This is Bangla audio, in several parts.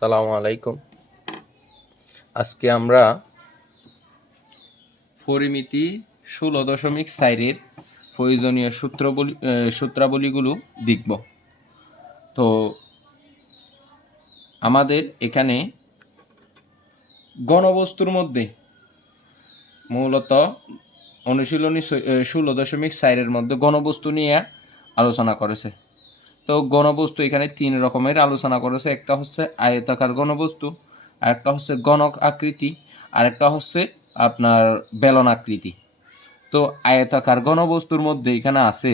আসসালামু আলাইকুম। আজকে আমরা পরিমিতি 16.4-এর প্রয়োজনীয় সূত্রাবলীগুলো দেখব। তো আমাদের এখানে ঘনবস্তুর মধ্যে মূলত অনুশীলনী 16.4-এর মধ্যে ঘনবস্তু নিয়ে আলোচনা করেছে। তো ঘনবস্তু এখানে 3 রকমের আলোচনা করেছে। একটা হচ্ছে আয়তাকার ঘনবস্তু, আরেকটা হচ্ছে গণক আকৃতি, আরেকটা হচ্ছে আপনার বেলন আকৃতি। তো আয়তাকার ঘনবস্তুর মধ্যে এখানে আছে,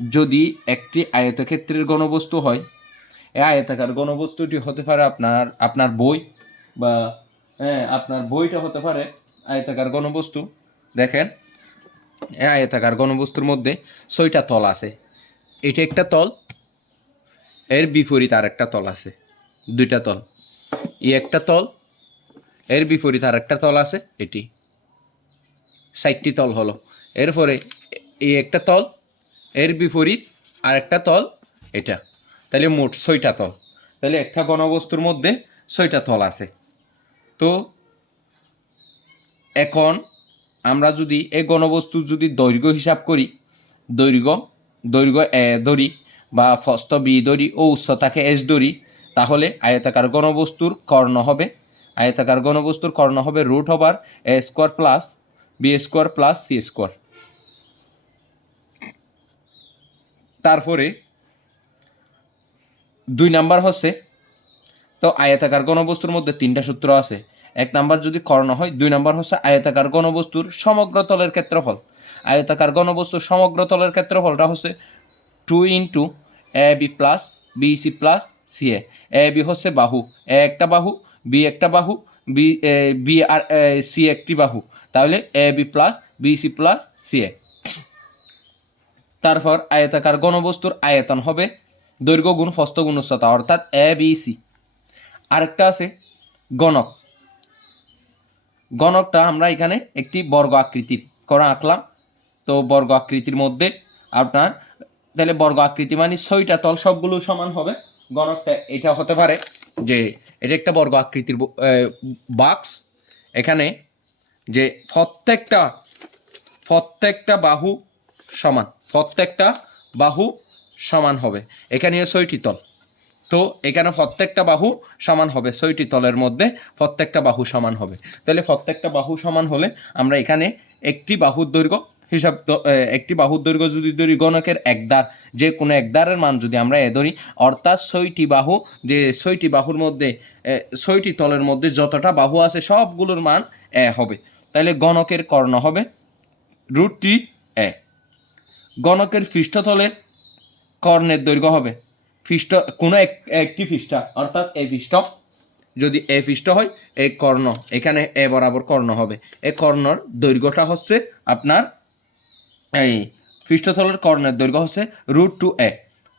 যদি একটি আয়তক্ষেত্রের ঘনবস্তু হয়, এই আয়তাকার ঘনবস্তুটি হতে পারে আপনার বই বা আপনার বইটা হতে পারে আয়তাকার ঘনবস্তু। দেখেন, এই আয়তাকার ঘনবস্তুর মধ্যে 6টা তল আছে। এটা একটা তল, এর বিপরীত আর একটা তল আছে, 2টা তল। এই একটা তল, এর বিপরীত আর একটা তল আছে, এটি 4টি তল হলো। এরপরে এই একটা তল, এর বিপরীত আর একটা তল, এটা, তাহলে মোট 6টা তল। তাহলে একটা ঘনবস্তুর মধ্যে 6টা তল আছে। তো এখন আমরা যদি এই ঘনবস্তুর যদি দৈর্ঘ্য হিসাব করি, দৈর্ঘ্য এ ধরি বা প্রস্থ বি ধরি ও উচ্চতাকে এস ধরি, তাহলে আয়তাকার ঘনবস্তুর কর্ণ হবে root over A square plus B square plus C square. তারপরে 2 নাম্বার হচ্ছে, তো আয়তাকার ঘনবস্তুর মধ্যে 3টা সূত্র আছে। 1 নাম্বার যদি কর্ণ হয়, 2 নাম্বার হচ্ছে আয়তাকার ঘনবস্তুর সমগ্র তলের ক্ষেত্রফল। আয়তাকার ঘনবস্তুর সমগ্র তলের ক্ষেত্রফলটা হচ্ছে 2 into A B plus B C plus C A. B হচ্ছে বাহু, এ একটা বাহু, বি একটা বাহু, বি আর সি একটি বাহু, তাহলে A B plus B C plus C A. তারপর আয়তাকার ঘনবস্তুর আয়তন হবে দৈর্ঘ্য গুণ প্রস্থ গুণ উচ্চতা, অর্থাৎ এ বি সি। আরেকটা আছে গণক। গণকটা আমরা এখানে একটি বর্গ আকৃতির করে আঁকলাম। তো বর্গ আকৃতির মধ্যে আপনার, তাহলে বর্গ আকৃতি মানে 6টা তল সবগুলো সমান হবে। গণকটা এটা হতে পারে যে এটা একটা বর্গ আকৃতির বাক্স। এখানে যে প্রত্যেকটা বাহু সমান, প্রত্যেকটা বাহু সমান হবে। এখানে 6টি তল, তো এখানে প্রত্যেকটা বাহু সমান হবে। 6টি তলের মধ্যে প্রত্যেকটা বাহু সমান হবে। তাহলে প্রত্যেকটা বাহু সমান হলে আমরা এখানে একটি বাহুর দৈর্ঘ্য যদি ধরি গণকের একদার, যে কোনো একদারের মান যদি আমরা ধরি, অর্থাৎ 6টি বাহু, যে 6টি বাহুর মধ্যে 6টি তলের মধ্যে যতটা বাহু আছে সবগুলোর মান হবে। তাহলে গণকের কর্ণ হবে √3 এ। গণকের পৃষ্ঠতলের কর্ণের দৈর্ঘ্য হবে কোনো একটি পৃষ্ঠা, অর্থাৎ এই পৃষ্ঠ, যদি এ পৃষ্ঠ হয়, এই কর্ণ, এখানে এ বরাবর কর্ণ হবে। এই কর্ণর দৈর্ঘ্যটা হচ্ছে আপনার, এই পৃষ্ঠতলের কর্ণের দৈর্ঘ্য হচ্ছে √2 এ।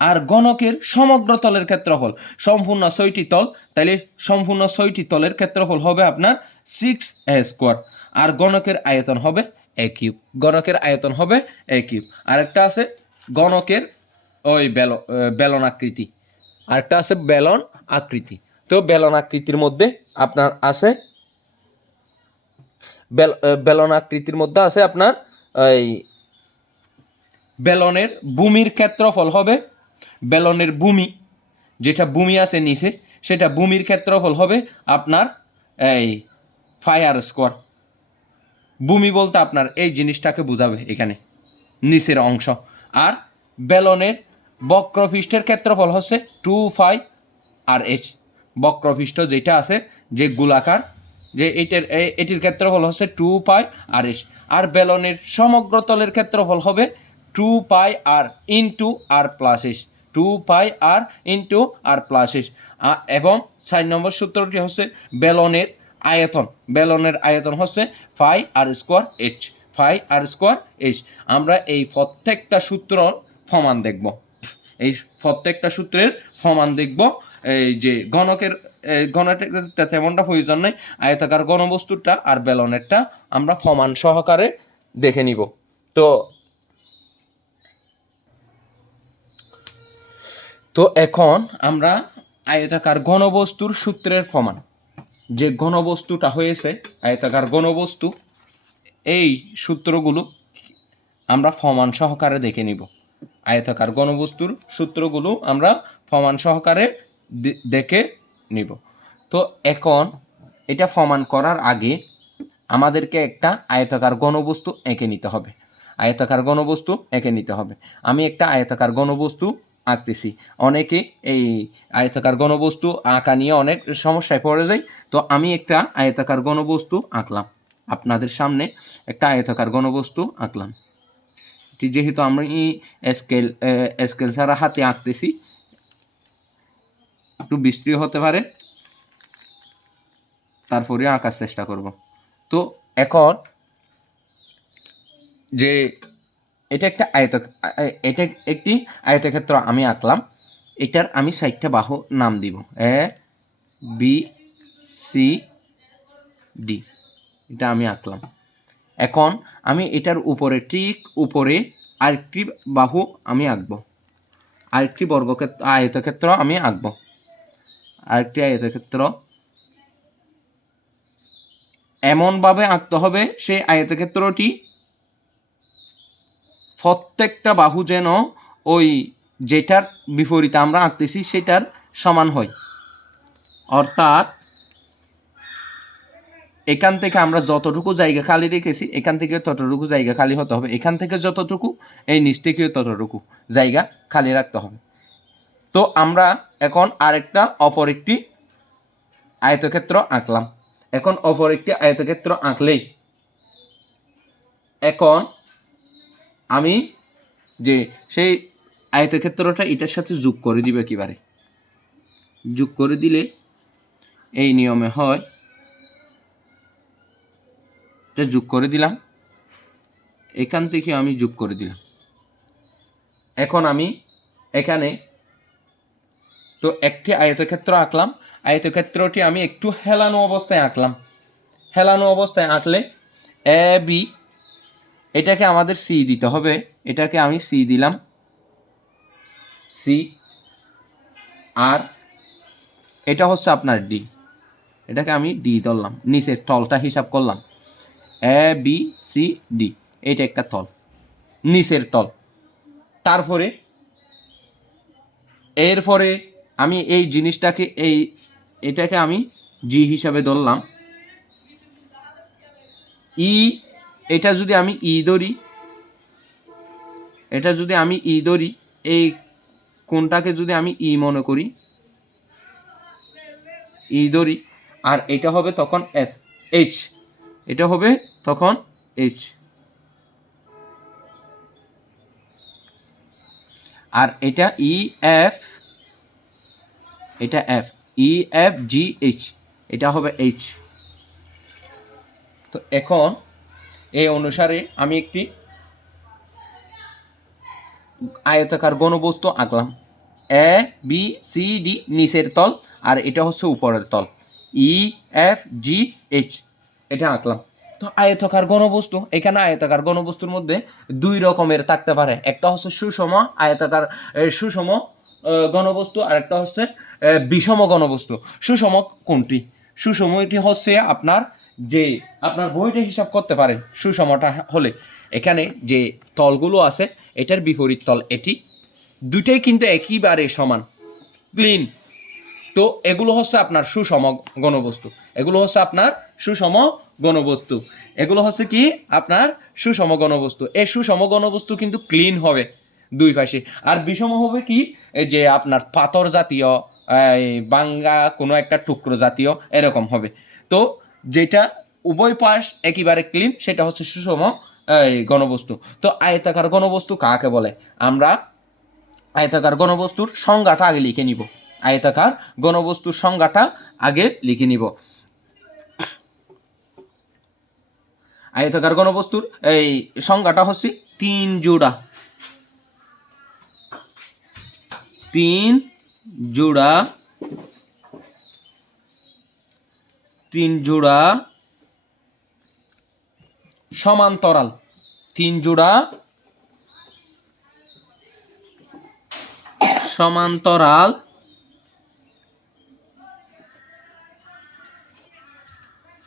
আর গণকের সমগ্র তলের ক্ষেত্রফল, সম্পূর্ণ 6টি তল, তাহলে সম্পূর্ণ 6টি তলের ক্ষেত্রফল হবে আপনার 6a²। আর গণকের আয়তন হবে a³। আরেকটা আছে গণকের ওই বেলন আকৃতি, আরেকটা আছে বেলন আকৃতি। তো বেলন আকৃতির মধ্যে আপনার আছে, বেলন আকৃতির মধ্যে আছে আপনার এই বেলনের ভূমির ক্ষেত্রফল হবে, বেলনের ভূমি, যেটা ভূমি আছে নিচে, সেটা ভূমির ক্ষেত্রফল হবে আপনার এই πr²। ভূমি বলতে আপনার এই জিনিসটাকে বোঝাবে, এখানে নিচের অংশ। আর বেলনের বক্রপৃষ্ঠের ক্ষেত্রফল হচ্ছে 2πr/h। বক্রপৃষ্ঠ যেটা আছে, যে গোলাকার, যে এটির ক্ষেত্রফল হচ্ছে 2πr/h। আর বেলনের সমগ্র তলের ক্ষেত্রফল হবে 2πr into r+h, 2πr into r+h। এবং 4 নম্বর সূত্রটি হচ্ছে বেলনের আয়তন হচ্ছে πr²h। আমরা এই প্রত্যেকটা সূত্র প্রমাণ দেখব, এই যে ঘনকের তেমনটা প্রয়োজন নেই, আয়তাকার ঘনবস্তুটা আর বেলনেরটা আমরা প্রমাণ সহকারে দেখে নিব। তো এখন আমরা আয়তাকার ঘনবস্তুর সূত্রের প্রমাণ। যে ঘনবস্তুটা হয়েছে আয়তাকার ঘনবস্তু, এই সূত্রগুলো আমরা প্রমাণ সহকারে দেখে নিব। আয়তাকার ঘনবস্তুর সূত্রগুলো আমরা প্রমাণ সহকারে দেখে নিব। তো এখন এটা প্রমাণ করার আগে আমাদেরকে একটা আয়তাকার ঘনবস্তু এঁকে নিতে হবে। আয়তাকার ঘনবস্তু এঁকে নিতে হবে। আমি একটা আয়তাকার ঘনবস্তু আঁকতেছি। অনেকে এই আয়তাকার ঘনবস্তু আঁকা নিয়ে অনেক সমস্যায় পড়ে যায়। তো আমি একটা আয়তাকার ঘনবস্তু আঁকলাম, আপনাদের সামনে একটা আয়তাকার ঘনবস্তু আঁকলাম। যেহেতু আমি স্কেল ছাড়া হাতে আঁকতেছি, একটু বিস্তৃত হতে পারে, তারপরে আঁকার চেষ্টা করব। তো এখন যে এটা একটি আয়তক্ষেত্র আমি আঁকলাম। এটার আমি 4টা বাহু নাম দিব, এ বি সি ডি। এটা আমি আঁকলাম। এখন আমি এটার উপরে ঠিক উপরে আরেকটি বাহু আমি আঁকবো, আরেকটি আয়তক্ষেত্র আমি আঁকবো, আরেকটি আয়তক্ষেত্র। এমনভাবে আঁকতে হবে সেই আয়তক্ষেত্রটি প্রত্যেকটা বাহু যেন ওই যেটার বিপরীতে আমরা আঁকতেছি সেটার সমান হয়। অর্থাৎ এখান থেকে আমরা যতটুকু জায়গা খালি রেখেছি এখান থেকে ততটুকু জায়গা খালি হতে হবে, এখান থেকে যতটুকু এই নিচ থেকে ততটুকু জায়গা খালি রাখতে হবে। তো আমরা এখন আরেকটা অপর একটি আয়তক্ষেত্র আঁকলাম। এখন অপর একটি আয়তক্ষেত্র আঁকলেই এখন আমি যে সেই আয়তক্ষেত্রটা এটার সাথে যোগ করে দিবে একেবারে। যোগ করে দিলে এই নিয়মে হয়, এটা যোগ করে দিলাম, এখান থেকে আমি যোগ করে দিলাম। এখন আমি এখানে তো একটি আয়তক্ষেত্র আঁকলাম। আয়তক্ষেত্রটি আমি একটু হেলানো অবস্থায় আঁকলাম। হেলানো অবস্থায় আঁকলে এ বি, এটাকে আমাদের সি দিতে হবে, এটাকে আমি সি দিলাম, সি। আর এটা হচ্ছে আপনার ডি, এটাকে আমি ডি ধরলাম, নিচের তলটা হিসাব করলাম, এ বি সি ডি, এইটা একটা তল, নিচের তল। তারপরে এরপরে আমি এই জিনিসটাকে এটাকে আমি জি হিসাবে ধরলাম, ই। এটা যদি আমি ই ধরি, এটা যদি আমি ই ধরি, এই কোনটাকে যদি আমি ই মনে করি, ই ধরি, আর এটা হবে তখন এফ এইচ, এটা হবে তখন এইচ। আর এটা ই এফ, এটা এফ, ই এফ জি এইচ, এটা হবে এইচ। তো এখন এই অনুসারে আমি একটি আয়তাকার ঘনবস্তু আঁকলাম। এ বি সি ডি নিচের তল, আর এটা হচ্ছে উপরের তল, ই এফ জি এইচ, এটা আঁকলাম। তো আয়তাকার ঘনবস্তু, এখানে আয়তাকার ঘনবস্তুর মধ্যে দুই রকমের থাকতে পারে। একটা হচ্ছে সুষম আয়তাকার সুষম ঘনবস্তু, আর একটা হচ্ছে বিষম ঘনবস্তু। সুষম কোনটি? সুষম এটি হচ্ছে আপনার যে আপনার বইটা হিসাব করতে পারেন। সুষমটা হলে এখানে যে তলগুলো আছে এটার বিপরীত তল এটি, দুইটাই কিন্তু একইবারে সমান, ক্লিন। তো এগুলো হচ্ছে আপনার সুষম ঘনবস্তু, এগুলো হচ্ছে আপনার সুষম ঘনবস্তু, এগুলো হচ্ছে কি আপনার সুষম ঘনবস্তু। এই সুষম ঘনবস্তু কিন্তু ক্লিন হবে দুই পাশে। আর বিষম হবে কি, যে আপনার পাথর জাতীয়, বাঙ্গা কোনো একটা টুকরো জাতীয় এরকম হবে। তো যেটা উভয় পাশ একেবারে ক্লিন সেটা হচ্ছে সুষম ঘনবস্তু। তো আয়তাকার ঘনবস্তু কাকে বলে? আমরা আয়তাকার ঘনবস্তুর সংজ্ঞাটা আগে লিখে নিব। আয়তাকার ঘনবস্তুর সংজ্ঞাটা আগে লিখে নিব। আয়তাকার ঘনবস্তুর এই সংজ্ঞাটা হচ্ছে 3 জোড়া, 3 জোড়া, 3 জোড়া সমান্তরাল, 3 জোড়া সমান্তরাল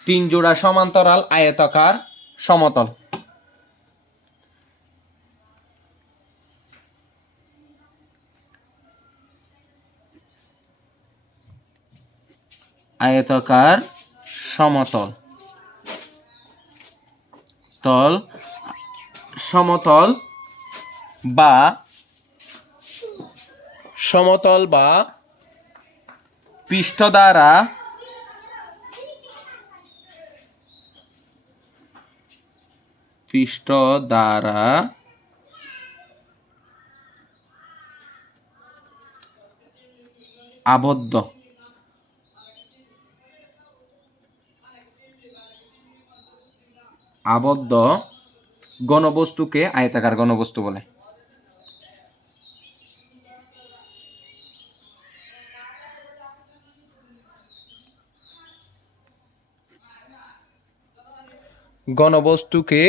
তিন জোড়া সমান্তরাল আয়তাকার সমতল। আয়তাকার সমতল সমতল বা পৃষ্ঠ দ্বারা আবদ্ধ ঘনবস্তুকে আয়তাকার ঘনবস্তু বলে। ঘনবস্তুকে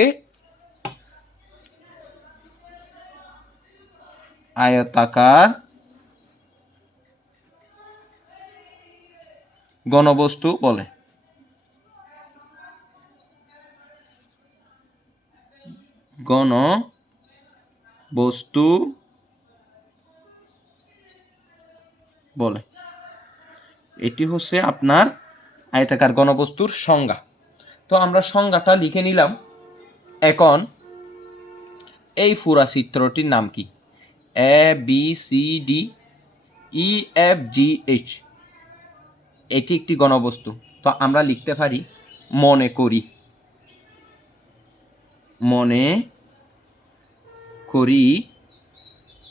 আয়তাকার ঘনবস্তু বলে। ঘনবস্তু বলে। এটি হচ্ছে আপনার আয়তাকার ঘনবস্তুর সংজ্ঞা। তো আমরা সংজ্ঞাটা লিখে নিলাম। এখন এই পুরা চিত্রটির নাম কি? A B C D E F G H, এটি একটি ঘনবস্তু। তো আমরা লিখতে পারি মনে করি।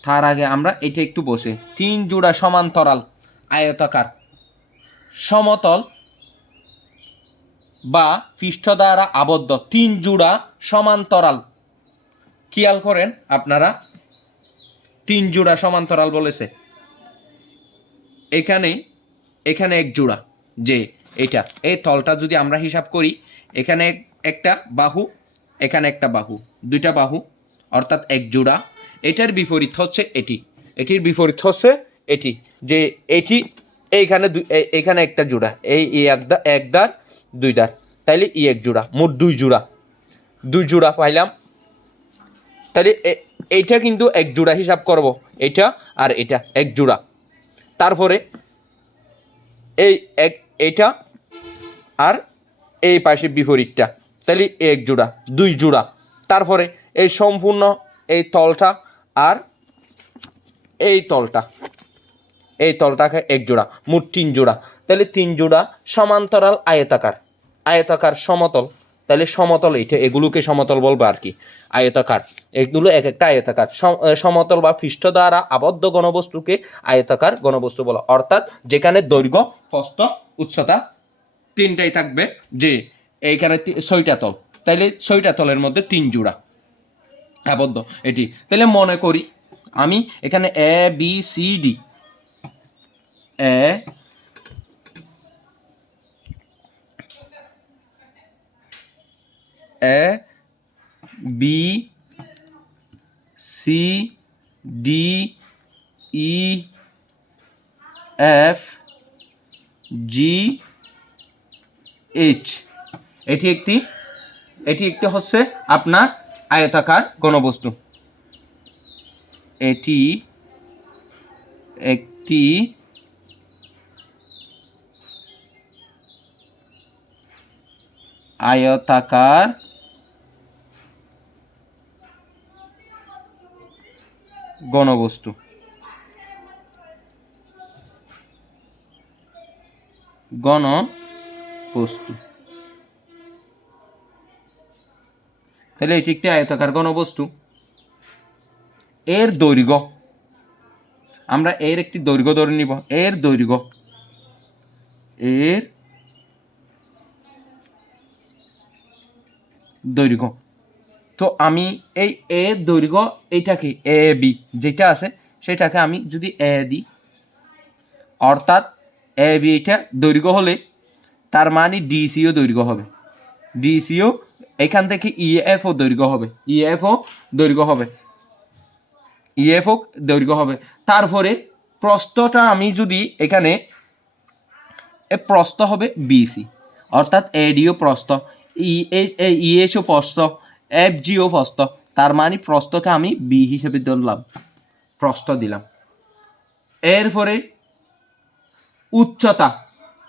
তার আগে আমরা এটা একটু বসে, তিন জোড়া সমান্তরাল আয়তাকার সমতল বা পৃষ্ঠ দ্বারা আবদ্ধ, তিন জোড়া সমান্তরাল। খেয়াল করেন আপনারা, তিন জোড়া সমান্তরাল বলেছে। এখানে এক জোড়া, যে এটা এই তলটা যদি আমরা হিসাব করি, এখানে একটা বাহু, এখানে একটা বাহু, দুইটা বাহু, অর্থাৎ এক জোড়া। এটার বিপরীত হচ্ছে এটির বিপরীত হচ্ছে এটি, যে এটি এখানে একটা জোড়া, এই এক দাঁড় দুই দাঁড়, তাইলে এক জোড়া, মোট দুই জোড়া পাইলাম। তাহলে এইটা কিন্তু এক জোড়া হিসাব করব, এটা আর এটা এক জোড়া। তারপরে এইটা আর এই পাশে বিপরীতটা, তাহলে এক জোড়া, দুই জোড়া। তারপরে এই সম্পূর্ণ এই তলটা আর এই তলটাকে এক জোড়া, মোট তিন জোড়া। তাহলে তিন জোড়া সমান্তরাল আয়তাকার সমতল। তাহলে সমতল এইটা, এগুলোকে সমতল বলবো আর কি, আয়তাকার। এগুলো এক একটা আয়তাকার। সমতল বা পৃষ্ঠ দ্বারা আবদ্ধ ঘনবস্তুকে আয়তাকার ঘনবস্তু বলা। অর্থাৎ যেখানে দৈর্ঘ্য, প্রস্থ, উচ্চতা তিনটাই থাকবে, যে এইখানে 6টা তল, তাইলে 6টা তলের মধ্যে তিন জোড়া আবদ্ধ এটি। তাহলে মনে করি আমি এখানে A B C D, A B C D E F G H, এটি একটি হচ্ছে আপনার আয়তাকার ঘনবস্তু। এটি একটি আয়তাকার ঘনবস্তু। তাহলে এটি একটি আয়তাকার ঘনবস্তু। এর দৈর্ঘ্য, আমরা এর একটি দৈর্ঘ্য ধরে নিব। এর দৈর্ঘ্য, তো আমি এই এর দৈর্ঘ্য, এইটাকে এ বি যেটা আছে সেটাকে আমি যদি এ দিই, অর্থাৎ এ বি এটা দৈর্ঘ্য হলে তার মানে ডিসিও দৈর্ঘ্য হবে। ডিসিও এখান থেকে ইএফও দৈর্ঘ্য হবে। তারপরে প্রস্থটা আমি যদি এখানে প্রস্থ হবে বিসি, অর্থাৎ এডিও প্রস্থ, ইএসও প্রস্থ, এফজিও প্রস্থ। তার মানে প্রস্থকে আমি বি হিসেবে ধরলাম, প্রস্থ দিলাম। এরপরে উচ্চতা,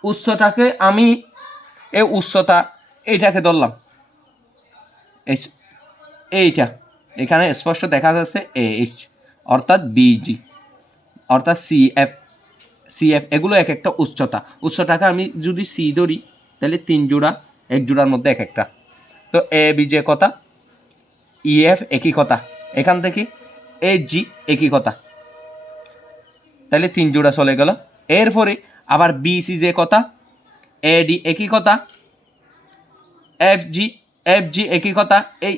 উচ্চতাকে আমি এই উচ্চতা এইটাকে ধরলাম, এইটা এখানে স্পষ্ট দেখা যাচ্ছে এইচ, অর্থাৎ বিজি, অর্থাৎ সিএফ, এগুলো এক একটা উচ্চতা। উচ্চতাকে আমি যদি সি ধরি তাহলে 3 জোড়া, 1 জোড়ার মধ্যে এক একটা। তো এ বি যে কথা, ইএফ একই কথা, এখান থেকে এ জি একই কথা, তাহলে 3 জোড়া চলে গেল। এরপরে আবার বিসি যে কথা, এডি একই কথা, এফ জি একই কথা, এই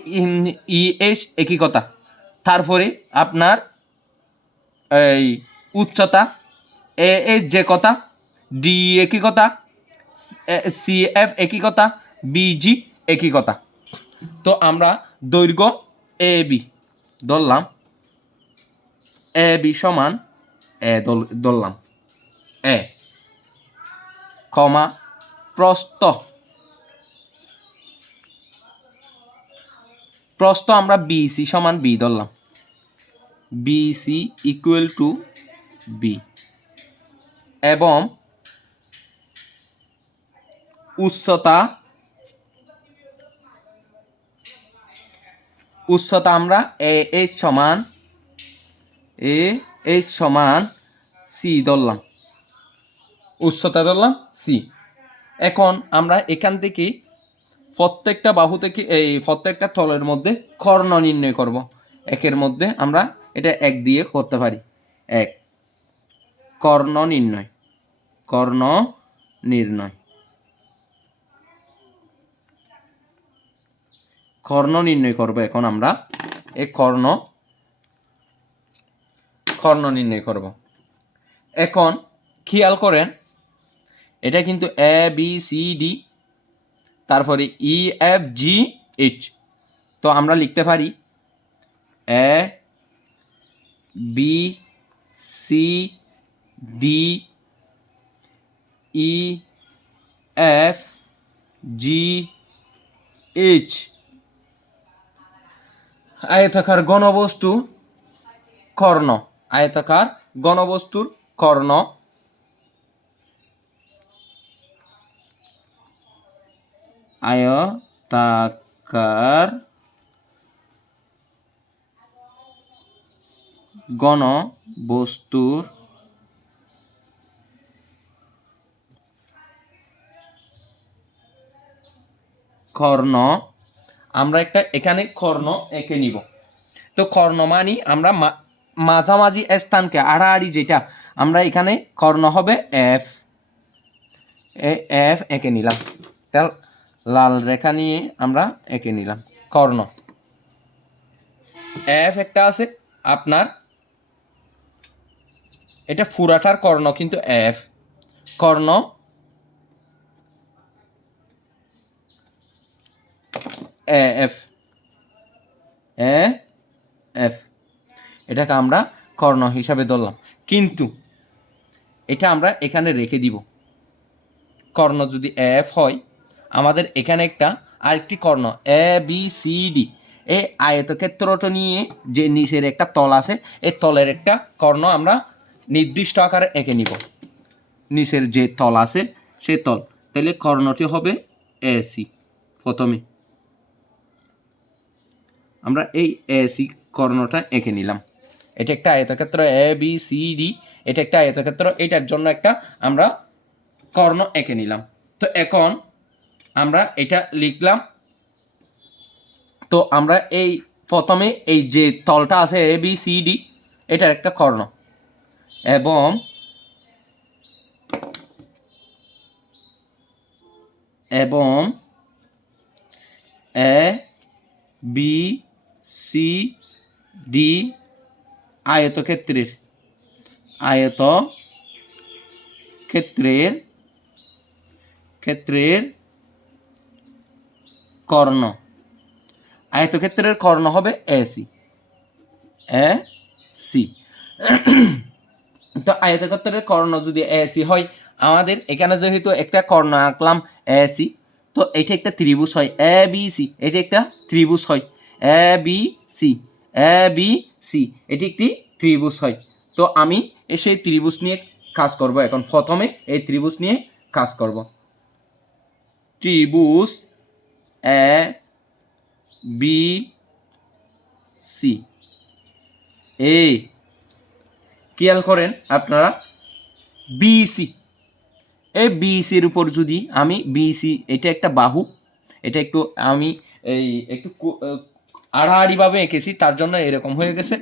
ইএস একই কথা। তারপরে আপনার এই উচ্চতা, এএস যে কথা, ডি একই কথা, সিএফ একই কথা, বিজি একই কথা। তো আমরা দৈর্ঘ্য এ বি ধরলাম, এ বি সমান ধরলাম এ, কমা প্রস্থ, আমরা বিসি সমান বি ধরলাম, বিসি ইকুয়াল টু বি, এবং উচ্চতা আমরা এইচ সমান সি ধরলাম, উচ্চতা ধরলাম সি। এখন আমরা এখান থেকে প্রত্যেকটা বাহু থেকে এই প্রত্যেকটা তলের মধ্যে কর্ণ নির্ণয় করব। একের মধ্যে আমরা এটা 1 দিয়ে করতে পারি, 1 কর্ণ নির্ণয়, কর্ণ নির্ণয় করব। এখন আমরা এই কর্ণ নির্ণয় করব। এখন খেয়াল করেন, এটা কিন্তু এ বি সি ডি, তারপরে ই এফ জি এইচ। তো আমরা লিখতে পারি A B C D E F G H. আয়তাকার ঘনবস্তু কর্ণ, আয়তাকার ঘনবস্তুর কর্ণ, আয়তাকার ঘনবস্তুর কর্ণ, আমরা একটা এখানে কর্ণ এঁকে নিব। তো কর্ণ মানি আমরা মাঝামাঝি স্থানকে আড়াআড়ি যেটা, আমরা এখানে কর্ণ হবে এফ, এফ এঁকে নিলাম, লাল রেখা নিয়ে আমরা এঁকে নিলাম কর্ণ। এফ একটা আছে আপনার, এটা ফুরাটার কর্ণ কিন্তু এফ, কর্ণ এফ, এফ, এটাকে আমরা কর্ণ হিসাবে ধরলাম। কিন্তু এটা আমরা এখানে রেখে দিব। কর্ণ যদি এফ হয়, আমাদের এখানে একটা আরেকটি কর্ণ এ বি সি ডি, এই আয়তক্ষেত্রটা নিয়ে যে নিচের একটা তল আছে, এই তলের একটা কর্ণ আমরা নির্দিষ্ট আকারে এঁকে নিব, নিচের যে তল আছে সে তল। তাহলে কর্ণটি হবে এসি। প্রথমে আমরা এই এসি কর্ণটা এঁকে নিলাম। এটা একটা আয়তক্ষেত্র এ বি সি ডি, এটা একটা আয়তক্ষেত্র, এটার জন্য একটা আমরা কর্ণ এঁকে নিলাম। তো এখন আমরা এটা লিখলাম। তো আমরা এই প্রথমে এই যে তলটা আছে এ বি সি ডি, এটার একটা কর্ণ, এবং এ বি সি ডি ক্ষেত্রের কর্ণ, আয়তক্ষেত্রের কর্ণ হবে এসি, তো আয়তক্ষেত্রের কর্ণ যদি এসি হয়, আমাদের এখানে যেহেতু একটা কর্ণ আঁকলাম এসি, তো এটা একটা ত্রিভুজ হয় এ বি সি, এটা একটা ত্রিভুজ হয় এ B C, A B C, এটি একটি ত্রিভুজ হয়। তো আমি সেই ত্রিভুজ নিয়ে কাজ করব। এখন প্রথমে এই ত্রিভুজ নিয়ে কাজ করব। ত্রিভুজ এ বি সি, এই খেয়াল করেন আপনারা বিসি, এই বিসির উপর যদি আমি বিসি, এটা একটা বাহু, এটা একটু আমি এই একটু আড়াআড়িভাবে এঁকেছি, তার জন্য এরকম হয়ে গেছে,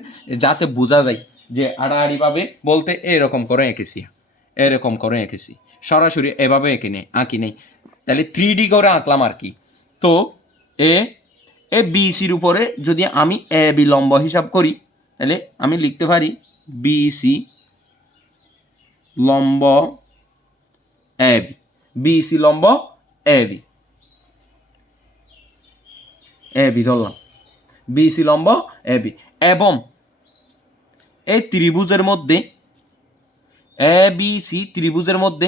যাতে বোঝা যায় যে আড়াআড়িভাবে বলতে এরকম করে এঁকেছি, এরকম করে এঁকেছি, সরাসরি এভাবে আঁকি নেই, তাহলে 3D করে আঁকলাম আর কি। তো এ বিসির উপরে যদি আমি এ বি লম্ব হিসাব করি, তাহলে আমি লিখতে পারি বিসি লম্ব এ বি, বিসি লম্ব এ বি, এ বি ধরলাম, বিসি লম্ব এ বি, এবং এই ত্রিভুজের মধ্যে এ বি সি ত্রিভুজের মধ্যে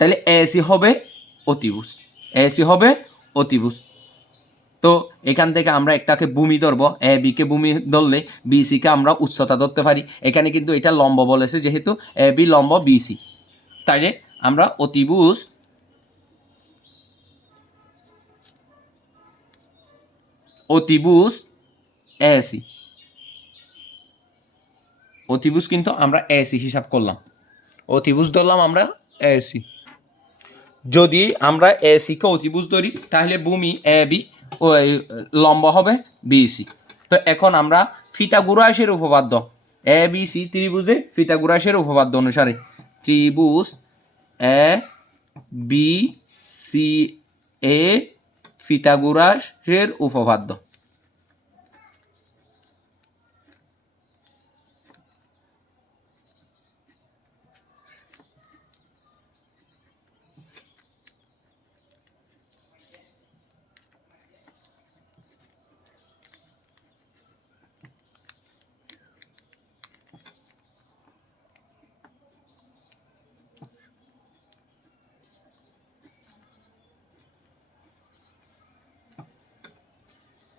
তাহলে এসি হবে অতিভুজ, এসি হবে অতিভুজ। তো এখান থেকে আমরা একটাকে ভূমি ধরবো, এ বিকে ভূমি ধরলে বিসিকে আমরা উচ্চতা ধরতে পারি। এখানে কিন্তু এটা লম্ব বলেছে, যেহেতু এ বি লম্ব বিসি, তাইলে আমরা অতিভুজ এসি, অতিভুজ কিন্তু আমরা এসি হিসাব করলাম, অতিভুজ ধরলাম আমরা এসি। যদি আমরা এসিকে অতিভুজ ধরি তাহলে ভূমি এ বি লম্ব হবে বিসি। তো এখন আমরা পিথাগোরাসের উপপাদ্য, এ বি সি ত্রিভুজে পিথাগোরাসের উপপাদ্য অনুসারে ত্রিভুজ এ বি সি এ পিথাগোরাসের উপপাদ্য।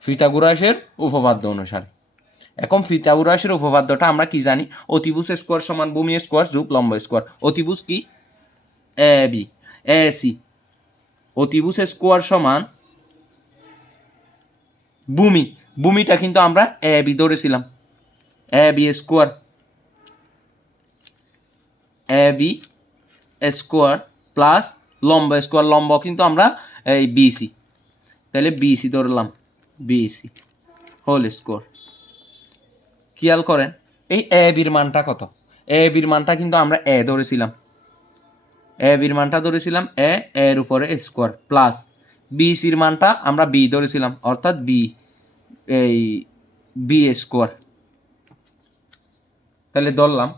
পিথাগোরাসের উপপাদ্য অনুসারে, এখন পিথাগোরাসের উপপাদ্যটা আমরা কি জানি, অতিভুজ স্কোয়ার সমান ভূমি স্কোয়ার যোগ লম্ব স্কোয়ার। অতিভুজ কি এ বি এ সি, অতিভুজ স্কোয়ার সমান ভূমি, ভূমিটা কিন্তু আমরা এ বি ধরেছিলাম, A B square, A B square plus লম্ব স্কোয়ার, লম্ব কিন্তু আমরা এই বিসি, তাহলে বিসি ধরলাম, বিসি হোল স্কোয়ার। খেয়াল করেন এই এ বির মানটা কত, এ বির মানটা কিন্তু আমরা এ ধরেছিলাম, এ বির মানটা ধরেছিলাম এ, এর উপরে স্কোয়ার প্লাস বিসির মানটা আমরা বি ধরেছিলাম, অর্থাৎ বি, এই বি স্কোয়ার, তাহলে ধরলাম,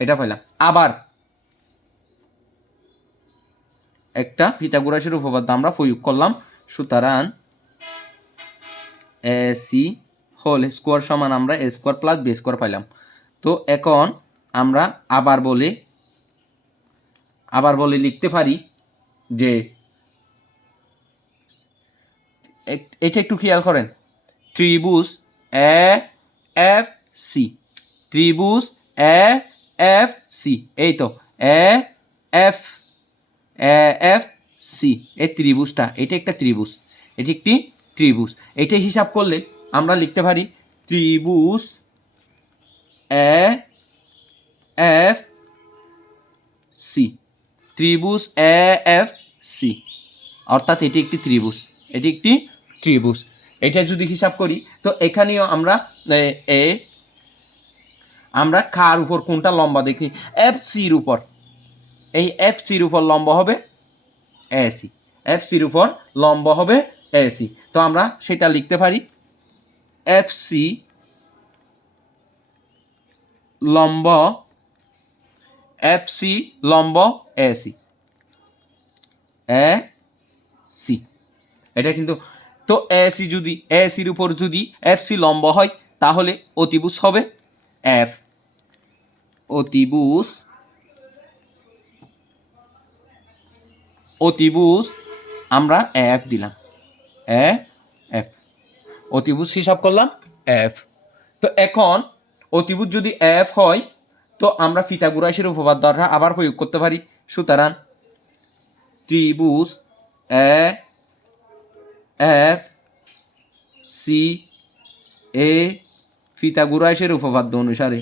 এটা পাইলাম। আবার একটা পিথাগোরাসের উপপাদ্য আমরা প্রয়োগ করলাম, সুতরাং এ সি হোল স্কোয়ার সমান আমরা এ স্কোয়ার প্লাস বি স্কোয়ার পাইলাম। তো এখন আমরা আবার বলে লিখতে পারি যে এটা একটু খেয়াল করেন, ত্রিভুজ এ এফ সি, ত্রিভুজ এ এফ সি, এই তো এ এফ সি, এই ত্রিভুজটা, এটা একটা ত্রিভুজ, এটি একটি ত্রিভুজ। এটা হিসাব করলে আমরা লিখতে পারি ত্রিভুজ এ এফ সি, ত্রিভুজ এ এফ সি, অর্থাৎ এটি একটি ত্রিভুজ, এটি একটি ত্রিভুজ। এটা যদি হিসাব করি তো এখানেও আমরা কার উপর কোনটা লম্বা দেখি, এফ সির উপর, এই এফ সির উপর লম্ব হবে এসি, এফ সির উপর লম্ব হবে এসি। তো আমরা সেটা লিখতে পারি এফ সি লম্ব, এফ সি লম্ব এসি, এ সি, এটা কিন্তু, তো এসি যদি এসির উপর যদি এফ সি লম্ব হয় তাহলে অতিভুজ হবে এফ, অতিভুজ অতিভুজ আমরা এফ দিলাম, এফ অতিভুজ হিসাব করলাম এফ। তো এখন অতিভুজ যদি এফ হয় তো আমরা পিথাগোরাসের উপপাদ্যটা আবার প্রয়োগ করতে পারি। সুতরাং ত্রিভুজ এ এফ সি এ পিথাগোরাসের উপপাদ্য অনুসারে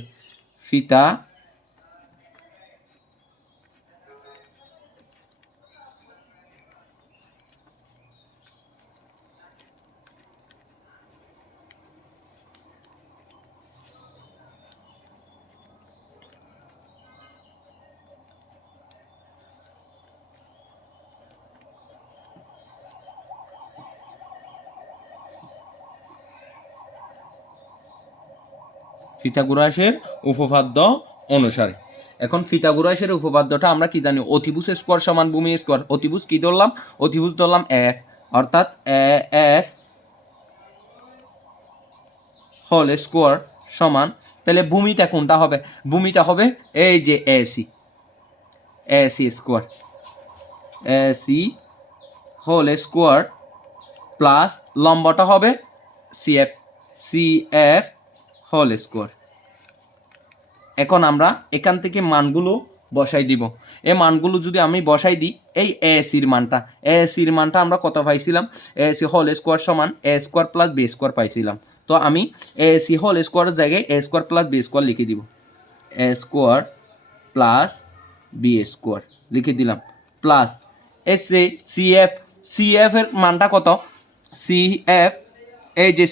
পিথাগোরাসের উপপাদ্য অনুসারে। এখন পিথাগোরাসের উপপাদ্যটা আমরা কি জানি? অতিভুজ স্কোয়ার সমান ভূমি স্কোয়ার। অতিভুজ কি ধরলাম? অতিভুজ ধরলাম এফ, অর্থাৎ এফ হোল স্কোয়ার সমান, তাহলে ভূমিটা কোনটা হবে? ভূমিটা হবে এই যে AC square, AC whole square plus লম্বটা হবে সিএফ হোল স্কোয়ার। এখন আমরা এখান থেকে মানগুলো বসাই দিব। এই মানগুলো যদি আমি বসাই দিই, এই এসির মানটা আমরা কত পাইছিলাম? এসি হোল স্কোয়ার সমান এ স্কোয়ার প্লাস বি স্কোয়ার পাইছিলাম। তো আমি এসি হোল স্কোয়ারের জায়গায় এ স্কোয়ার প্লাস বি স্কোয়ার লিখে দিব, এ স্কোয়ার প্লাস বি স্কোয়ার লিখে দিলাম, প্লাস এসে সিএফ এর মানটা কত? সিএফ, এই যে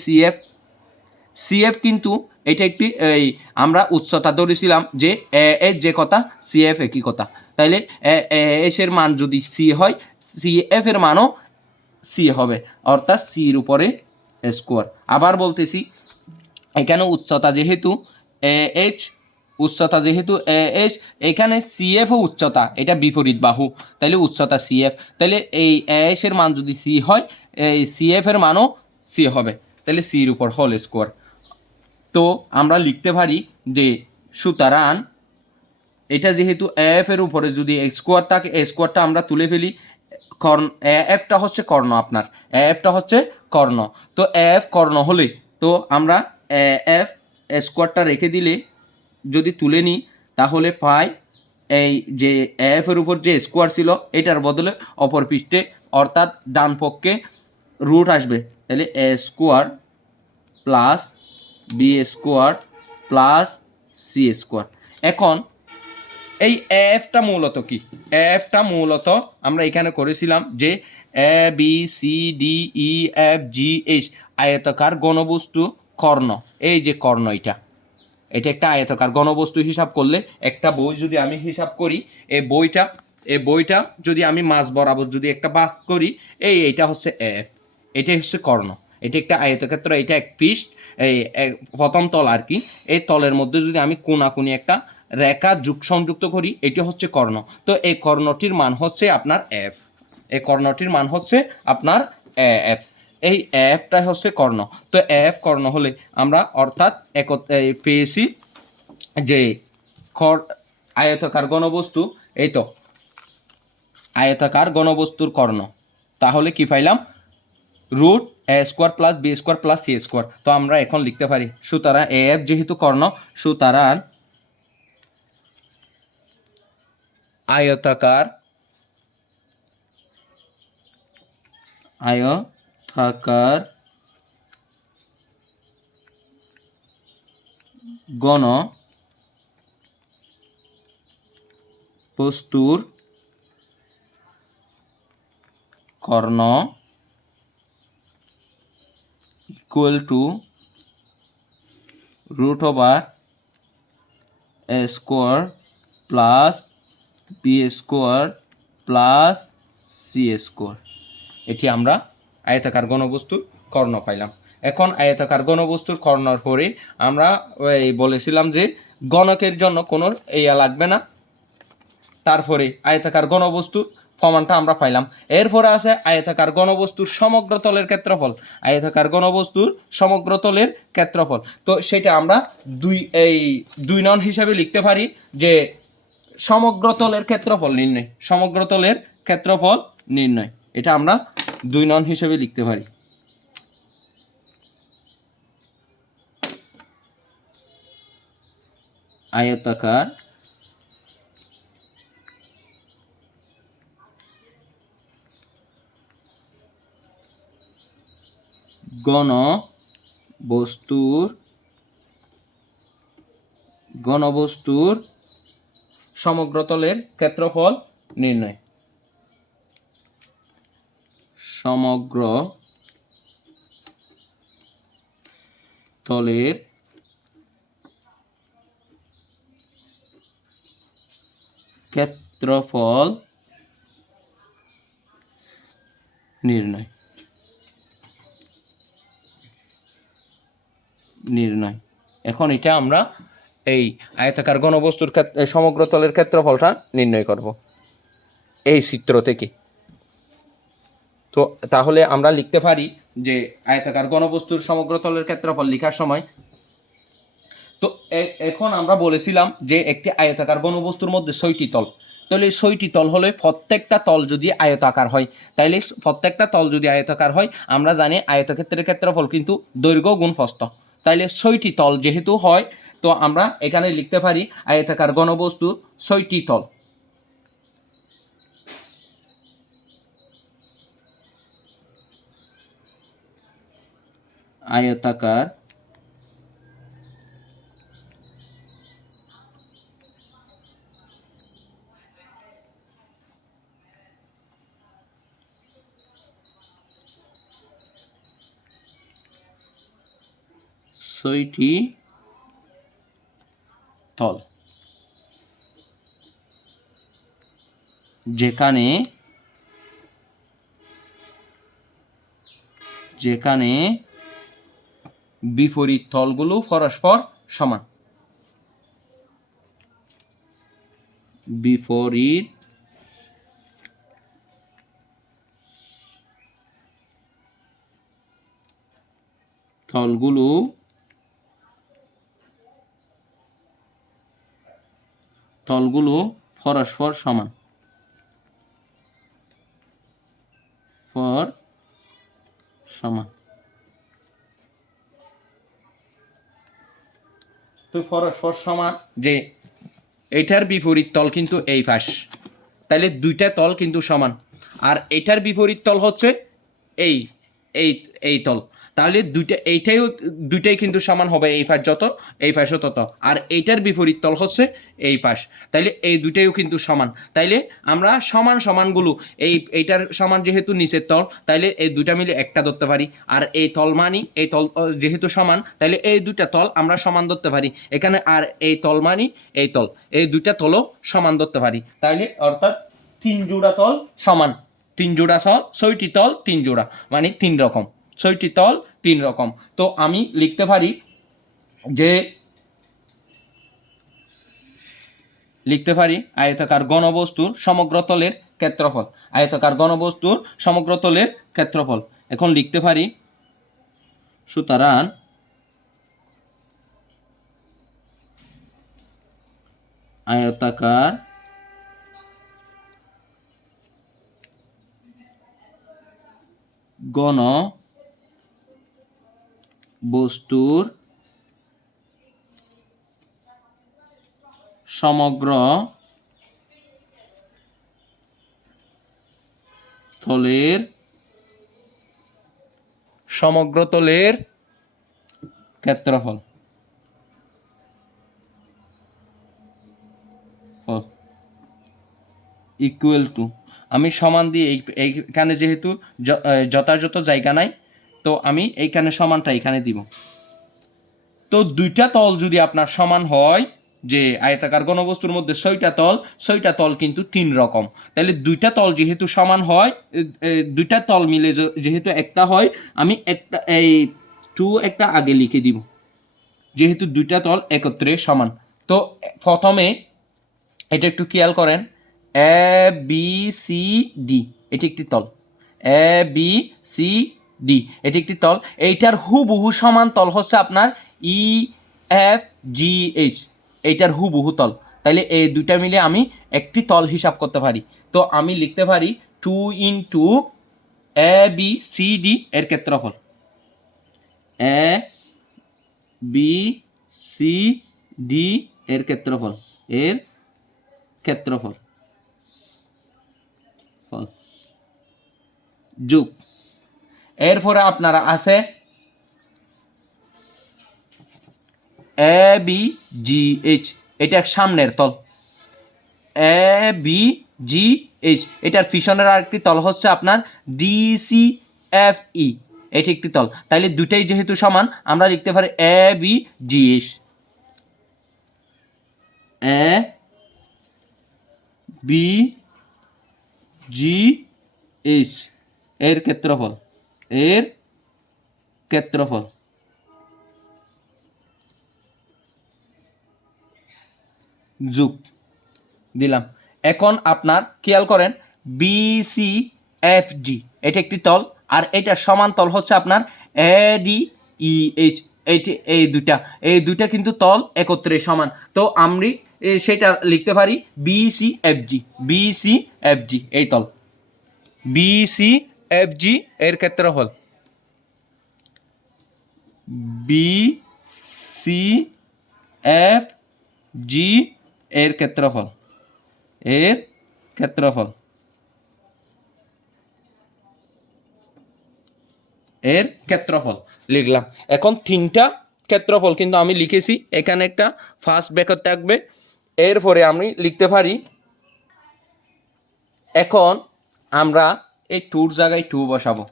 সিএফ কিন্তু এটা একটি এই আমরা উচ্চতা ধরেছিলাম যে এর যে কথা সিএফ একই কথা, তাইলে এস এর মান যদি সি হয় সিএফ এর মানও সি হবে, অর্থাৎ সির উপরে স্কোয়ার। আবার বলতেছি, এখানে উচ্চতা যেহেতু এইচ, এখানে সিএফ ও উচ্চতা, এটা বিপরীত বাহু, তাইলে উচ্চতা সিএফ, তাইলে এই এস এর মান যদি সি হয় এই সিএফ এর মানও সি হবে, তাহলে সির উপর হোল স্কোয়ার। তো আমরা লিখতে পারি যে সুতরাং এটা যেহেতু এফ এর উপরে যদি স্কোয়ার থাকে, স্কোয়ারটা আমরা তুলে ফেলি, এফটা হচ্ছে কর্ণ, আপনার এফটা হচ্ছে কর্ণ। তো এফ কর্ণ হলে তো আমরা এফ স্কোয়ারটা রেখে দিলে যদি তুলে নিই তাহলে পাই এই যে এফ এর উপর যে স্কোয়ার ছিল এটার বদলে অপর পৃষ্ঠে অর্থাৎ ডান পক্ষে রুট আসবে, তাহলে A square plus B square plus C square. এখন এই এফটা মূলত কি? এফটা মূলত আমরা এখানে করেছিলাম যে A B C D E F G H আয়তাকার ঘনবস্তু কর্ণ, এই যে কর্ণ এটা একটা আয়তাকার ঘনবস্তু হিসাব করলে একটা বই যদি আমি হিসাব করি, এই বইটা যদি আমি মাঝ বরাবর যদি একটা বাঁক করি, এইটা হচ্ছে এফ, এটাই হচ্ছে কর্ণ। এটা একটা আয়তক্ষেত্র, এটা এক পৃষ্ঠ, এই প্রথম তল আর কি, এই তলের মধ্যে যদি আমি কোনাকুনি একটা রেখা সংযুক্ত করি, এটি হচ্ছে কর্ণ। তো এই কর্ণটির মান হচ্ছে আপনার এফ, এই কর্ণটির মান হচ্ছে আপনার এফ, এই এফটা হচ্ছে কর্ণ। তো এফ কর্ণ হলে আমরা অর্থাৎ পেয়েছি যে আয়তাকার ঘনবস্তু, এই তো আয়তাকার ঘনবস্তুর কর্ণ। তাহলে কি পাইলাম? Root A square plus B square plus C square. তো আমরা এখন লিখতে পারি, সুতরাং এফ যেহেতু কর্ণ, সুতরাং আয়তাকার ঘন বস্তুর কর্ণ equal to root over A square plus B square plus C square. এটি আমরা আয়তাকার ঘনবস্তুর কর্ণ পাইলাম। এখন আয়তাকার ঘনবস্তুর কর্ণর পরে আমরা বলেছিলাম যে গণকের জন্য কোনো লাগবে না, তারপরে আয়তাকার ঘনবস্তুর প্রমাণটা আমরা পাইলাম। এরপরে আছে আয়তাকার ঘনবস্তুর সমগ্র তলের ক্ষেত্রফল, আয়তাকার ঘনবস্তুর সমগ্র তলের ক্ষেত্রফল। তো সেটা আমরা দুই নং হিসাবে লিখতে পারি যে সমগ্র তলের ক্ষেত্রফল নির্ণয়, সমগ্র তলের ক্ষেত্রফল নির্ণয়। এটা আমরা 2 নং হিসেবে লিখতে পারি। আয়তাকার ঘনবস্তুর সমগ্রতলের ক্ষেত্রফল নির্ণয়। সমগ্র তলের ক্ষেত্রফল নির্ণয়। এখন এটা আমরা এই আয়তাকার ঘনবস্তুর সমগ্র তলের ক্ষেত্রফলটা নির্ণয় করব এই চিত্র থেকে। তো তাহলে আমরা লিখতে পারি যে আয়তাকার ঘনবস্তুর সমগ্র তলের ক্ষেত্রফল লেখার সময়, তো এখন আমরা বলেছিলাম যে একটি আয়তাকার ঘনবস্তুর মধ্যে 6টি তল, তাহলে 6টি তল হলে প্রত্যেকটা তল যদি আয়তাকার হয়, তাইলে প্রত্যেকটা তল যদি আয়তাকার হয়, আমরা জানি আয়তক্ষেত্রের ক্ষেত্রফল কিন্তু দৈর্ঘ্য গুণ প্রস্থ, তাইলে 6টি তল যেহেতু হয়, তো আমরা এখানে লিখতে পারি আয়তাকার ঘনবস্তুর 6টি তল। আয়তাকার ছয়টি তল, যেখানে বিপরীত তলগুলো পরস্পর সমান। বিপরীত তলগুলো পরস্পর সমান। তো পরস্পর সমান যে এটার বিপরীত তল কিন্তু এই পাশ, তাহলে দুইটা তল কিন্তু সমান, আর এটার বিপরীত তল হচ্ছে এই এই এই তল, তাহলে দুইটাই কিন্তু সমান হবে, এই পাশ যত এই পাশও তত, আর এইটার বিপরীত তল হচ্ছে এই পাশ, তাইলে এই দুইটাইও কিন্তু সমান। তাইলে আমরা সমান সমানগুলো এইটার সমান যেহেতু নিচের তল, তাইলে এই দুইটা মিলে একটা ধরতে পারি, আর এই তল মানি এই তল যেহেতু সমান, তাইলে এই দুইটা তল আমরা সমান ধরতে পারি এখানে, আর এই তল মানি এই দুইটা তলও সমান ধরতে পারি, তাইলে অর্থাৎ 3 জোড়া তল সমান। 3 জোড়া তল, 6টি তল 3 জোড়া, মানে 3 রকম, 6টি তল 3 রকম। তো আমি লিখতে পারি আয়তাকার ঘনবস্তুর সমগ্র তলের ক্ষেত্রফল। আয়তাকার ঘনবস্তুর সমগ্র তলের ক্ষেত্রফল এখন লিখতে পারি, সুতরাং আয়তাকার ঘনবস্তুর সমগ্র তলের ক্ষেত্রফল ইকুয়াল টু, আমি সমান দিয়ে এইখানে যেহেতু যথাযথ জায়গা নাই, তো আমি এইখানে সমানটা এখানে দিব। তো দুইটা তল যদি আপনার সমান হয়, যে আয়তাকার ঘনবস্তুর মধ্যে 6টা তল কিন্তু 3 রকম, তাহলে দুইটা তল যেহেতু সমান হয়, দুইটা তল মিলে যেহেতু একটা হয়, আমি একটা একটা আগে লিখে দিব, যেহেতু দুইটা তল একত্রে সমান। তো প্রথমে এটা একটু খেয়াল করেন, এ বি সি ডি এটি একটি তল, এ বি সি ডি এটি একটি তল, এইটার হুবহু সমান তল হচ্ছে আপনার ই এফ জি এইচ, এইটার হুবহু তল, তাইলে এই দুইটা মিলে আমি একটি তল হিসাব করতে পারি। তো আমি লিখতে পারি 2 into A B C D এর ক্ষেত্রফল, এ বি সি ডি এর ক্ষেত্রফল, এর ক্ষেত্রফল যোগ, এরপরে আপনারা আছে এ বি জি এইচ, এটা সামনের তল, এ বি জি এইচ, এটার পিছনের আরেকটি তল হচ্ছে আপনার ডি সি এফ ই, এটি একটি তল। তাইলে দুটাই যেহেতু সমান আমরা লিখতে পারি A B G H, A B G H এর ক্ষেত্রফল, এর ক্ষেত্রফল যোগ দিলাম। এখন আপনার খেয়াল করেন বি সি এফ জি এটা একটি তল, আর এটা সমান তল হচ্ছে আপনার এ ডি ই এইচ, এই দুইটা কিন্তু তল একত্রে সমান। তো আমি সেটা লিখতে পারি B C F G, B C F G এই তল, বি সি এফ জি এর ক্ষেত্রফল, বি সি এফ জি এর ক্ষেত্রফল, এর ক্ষেত্রফল, এর ক্ষেত্রফল লিখলাম। এখন তিনটা ক্ষেত্রফল কিন্তু আমি লিখেছি, এখানে একটা ফার্স্ট ব্র্যাকেট থাকবে। এরপরে আমি লিখতে পারি, এখন আমরা এই টুর জায়গায় টু বসাবো,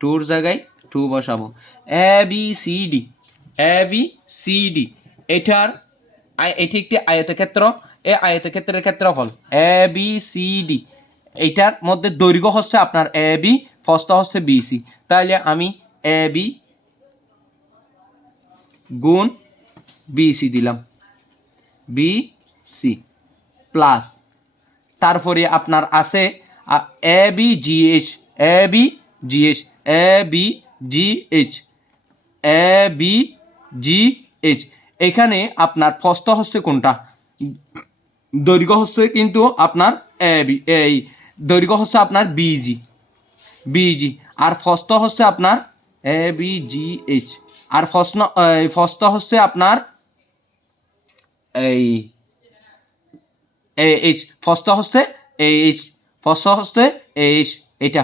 টুর জায়গায় টু বসাবো, এ B C D, A B C D এটার এটি একটি আয়তক্ষেত্র, এই আয়তক্ষেত্রের ক্ষেত্রফল এ বি সি ডি, এইটার মধ্যে দৈর্ঘ্য হচ্ছে আপনার এ বি, প্রস্থ হচ্ছে বি সি। তাহলে আমি এ বি গুণ বি সি দিলাম, বি সি প্লাস, তারপরে আপনার আছে A B G H, A B G H, A B G H, A B G H, এখানে আপনার প্রস্থ হচ্ছে কোনটা, দৈর্ঘ্য হচ্ছে কিন্তু আপনার এ বি, এই দৈর্ঘ্য হচ্ছে আপনার বিজি, বিজি, আর প্রস্থ হচ্ছে আপনার এ বি জি এইচ, আর প্রস্থ হচ্ছে আপনার এই এইচ, প্রস্থ হচ্ছে এইচ, প্রস্থ হচ্ছে এইচ, এটা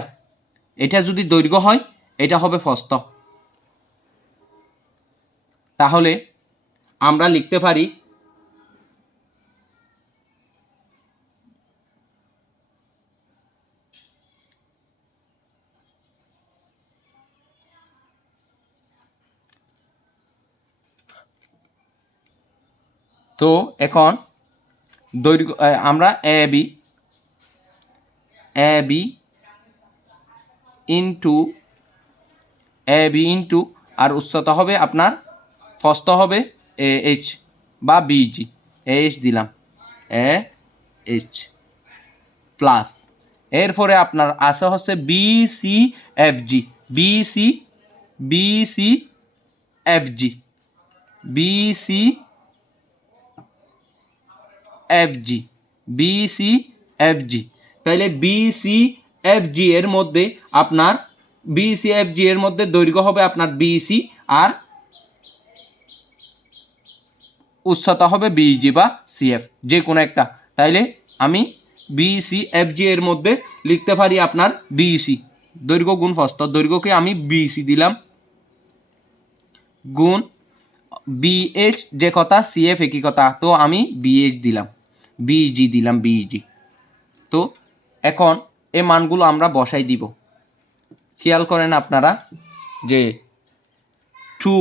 এটা যদি দৈর্ঘ্য হয় এটা হবে প্রস্থ। তাহলে আমরা লিখতে পারি তো এখন দৈর্ঘ্য আমরা A B into A B into, আর উচ্চতা হবে আপনার, প্রস্থ হবে এ এইচ বা বিজি, এইচ দিলাম, এ এইচ প্লাস, এরপরে আপনার আছে হচ্ছে B C F G, B C, B C F G, B C F G, B C F G. তাহলে বি সি এফ জি এর মধ্যে আপনার বি সি এফ জি এর মধ্যে দৈর্ঘ্য হবে আপনার বি সি, আর উচ্চতা হবে বিজি বা সিএফ, যে কোনো একটা। তাইলে আমি বি সি এফ জি এর মধ্যে লিখতে পারি আপনার বিসি, দৈর্ঘ্য গুণ প্রস্থ, দৈর্ঘ্যকে আমি বিসি দিলাম গুণ বিএইচ, যে কথা সিএফ একই কথা, তো আমি বিএইচ দিলাম, বিজি দিলাম, বিজি। তো এখন এই মানগুলো আমরা বসাই দিব। খেয়াল করেন আপনারা যে 2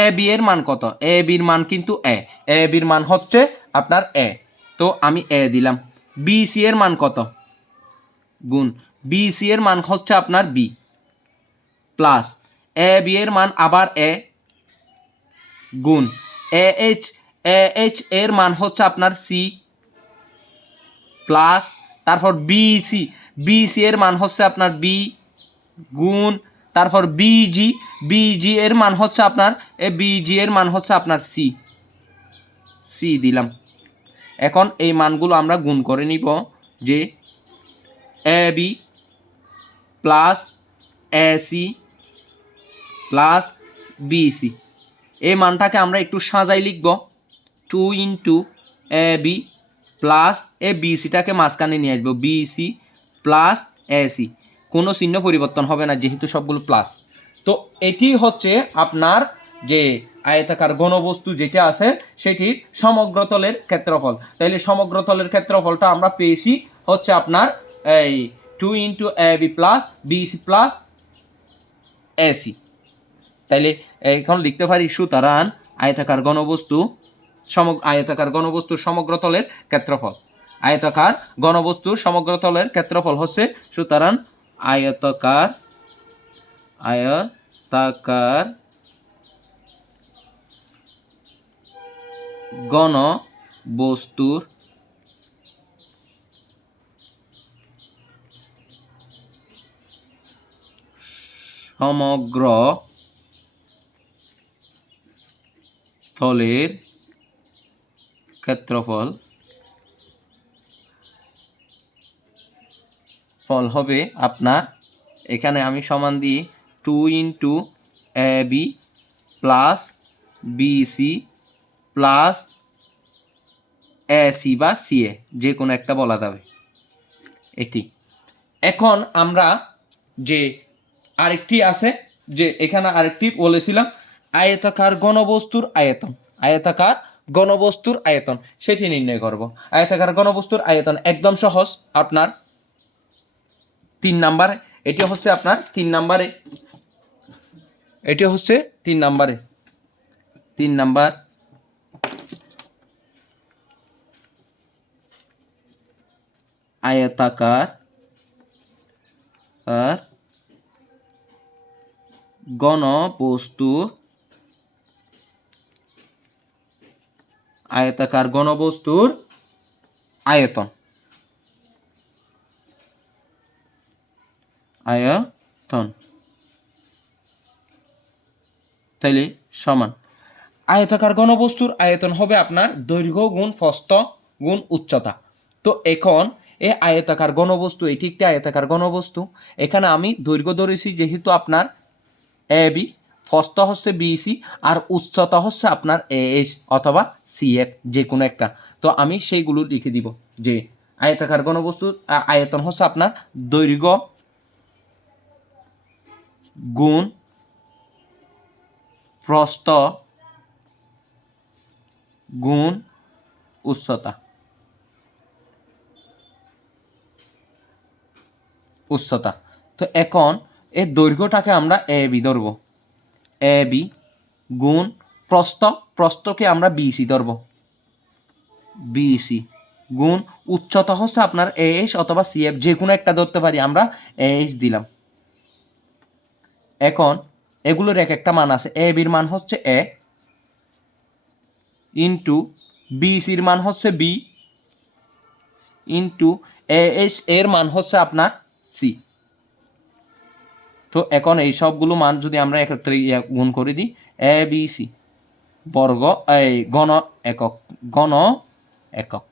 এ বি এর মান কত, এ বির মান কিন্তু এ বির মান হচ্ছে আপনার এ, তো আমি এ দিলাম। বি সি এর মান কত, গুণ বি সি এর মান হচ্ছে আপনার বি, প্লাস এ বি এর মান আবার এ, গুণ এ এইচ এর মান হচ্ছে আপনার সি, প্লাস তারপর বিসি, বিসি এর মান হচ্ছে আপনার বি, গুণ তারপর বিজি এর মান হচ্ছে আপনার বিজি এর মান হচ্ছে আপনার সি, সি দিলাম। এখন এই মানগুলো আমরা গুণ করে নিব যে A B plus A C plus B C, এই মানটাকে আমরা একটু সাজাই লিখব 2 into A B plus A B সিটাকে মাঝখানে নিয়ে আসবো B C plus A C, কোনো চিহ্ন পরিবর্তন হবে না যেহেতু সবগুলো প্লাস। তো এটি হচ্ছে আপনার যে আয়তাকার ঘনবস্তু যেটা আছে সেটির সমগ্রতলের ক্ষেত্রফল। তাইলে সমগ্রতলের ক্ষেত্রফলটা আমরা পেয়েছি হচ্ছে আপনার এই 2 into A B plus B C plus A C. তাইলে এখন লিখতে পারি সুতরাং আয়তাকার ঘনবস্তুর সমগ্রতলের ক্ষেত্রফল, আয়তাকার ঘনবস্তুর সমগ্রতলের ক্ষেত্রফল হচ্ছে সুতরাং আয়তাকার ঘনবস্তুর সমগ্র তলের ক্ষেত্রফল হবে আপনার, এখানে আমি সমান দিই 2 into A B plus B C plus A C বা সি এ, যে কোনো একটা বলা যাবে এটি। এখন আমরা যে আরেকটি আছে, যে এখানে আরেকটি বলেছিলাম আয়তাকার ঘনবস্তুর আয়তন সেটি নির্ণয় করব। আয়তাকার ঘনবস্তুর আয়তন একদম সহজ, আপনার 3 নাম্বারে, এটি হচ্ছে আপনার 3 নাম্বারে, এটি হচ্ছে 3 নাম্বারে, 3 নাম্বার আয়তাকার ঘনবস্তুর আয়তন তাইলে সমান আয়তাকার ঘনবস্তুর আয়তন হবে আপনার দৈর্ঘ্য গুণ প্রস্থ গুণ উচ্চতা। তো এখন এই আয়তাকার ঘনবস্তু, এটি একটি আয়তাকার ঘনবস্তু, এখানে আমি দৈর্ঘ্য ধরেছি যেহেতু আপনার এ বি, প্রস্থ হচ্ছে বিসি, আর উচ্চতা হচ্ছে আপনার এএস অথবা সিএফ, যে কোনো একটা। তো আমি সেইগুলো লিখে দিব যে আয়তাকার ঘনবস্তুর আয়তন হচ্ছে আপনার দৈর্ঘ্য গুণ প্রস্থ গুণ উচ্চতা। তো এখন এই দৈর্ঘ্যটাকে আমরা এ বি ধরব, এ বি গুণ প্রস্থকে আমরা বিসি ধরব, বিসি গুণ উচ্চতা হচ্ছে আপনার এএস অথবা সিএফ, যে কোনো একটা ধরতে পারি, আমরা এএস দিলাম। এখন এগুলোর এক একটা মান আছে, এ বির মান হচ্ছে এ ইন্টু বিসির মান হচ্ছে বি ইন্টু এএস এর মান হচ্ছে আপনার সি। তো এখন এই সবগুলো মান যদি আমরা একত্রে গুণ করে দিই, এ বি সি বর্গ ঘন একক।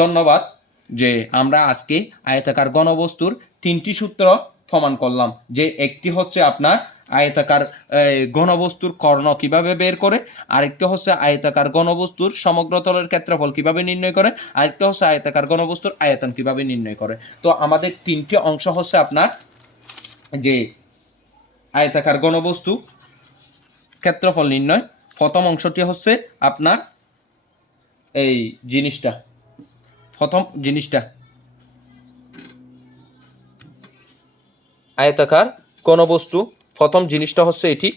ধন্যবাদ। যে আমরা আজকে আয়তাকার ঘনবস্তুর 3টি সূত্র প্রমাণ করলাম, যে একটি হচ্ছে আপনার আয়তাকার ঘনবস্তুর কর্ণ কিভাবে বের করে, আরেকটি হচ্ছে আয়তাকার ঘনবস্তুর সমগ্রতলের ক্ষেত্রফল কিভাবে নির্ণয় করে, আরেকটি হচ্ছে আয়তাকার ঘনবস্তুর আয়তন কিভাবে নির্ণয় করে। তো আমাদের 3টি অংশ হচ্ছে আপনার যে আয়তাকার ঘনবস্তু ক্ষেত্রফল নির্ণয়। প্রথম অংশটি হচ্ছে আপনার এই জিনিসটা আয়তাকার ঘনবস্তু, প্রথম জিনিসটা হচ্ছে এটি,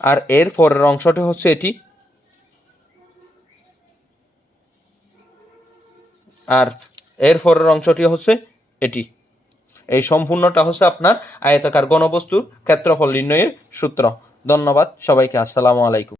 আর এর পরের অংশটি হচ্ছে এটি, আর এর পরের অংশটি হচ্ছে এটি। এই সম্পূর্ণটা হচ্ছে আপনার আয়তাকার ঘনবস্তুর ক্ষেত্রফল নির্ণয়ের সূত্র। ধন্যবাদ সবাইকে, আসসালামু আলাইকুম।